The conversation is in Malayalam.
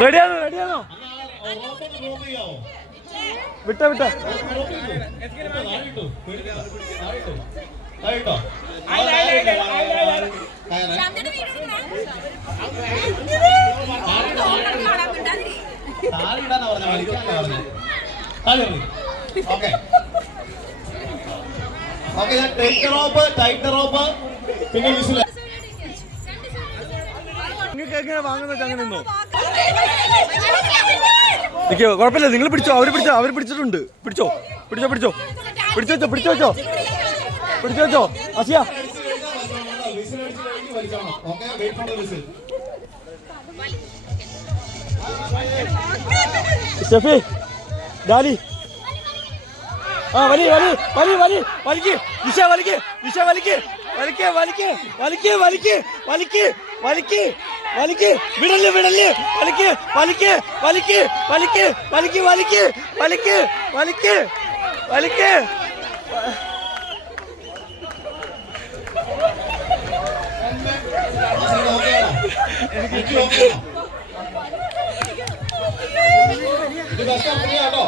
റെഡിയാണോ റെഡിയാണോ വിട്ടോ വിട്ടോ പിന്നെ നിങ്ങൾക്ക് എങ്ങനെ വാങ്ങുന്ന അങ്ങനെ നിന്നോ നിൽക്കോ കുഴപ്പമില്ല നിങ്ങൾ പിടിച്ചോ അവർ പിടിച്ചിട്ടുണ്ട് പിടിച്ചോ പിടിച്ചോ പിടിച്ചോ പിടിച്ചു വെച്ചോ പിടിച്ചു വെച്ചോ പിടിച്ചു വെച്ചോ അസിയ ഷെഫി ഡാലി ആ വലി വലി വലി വലി വലിക്ക് ദിശ വലിക്ക് ദിശ വലിക്ക് വലിക്ക് വലിക്ക് വലിക്ക് വലിക്ക് വലിക്ക് വലിക്ക് വലിക്ക് വിടല് വിടല് വലിക്ക് വലിക്ക് വലിക്ക് വലിക്ക് വലിക്ക് വലിക്ക് വലിക്ക് വലിക്ക് വലിക്ക് ഇത്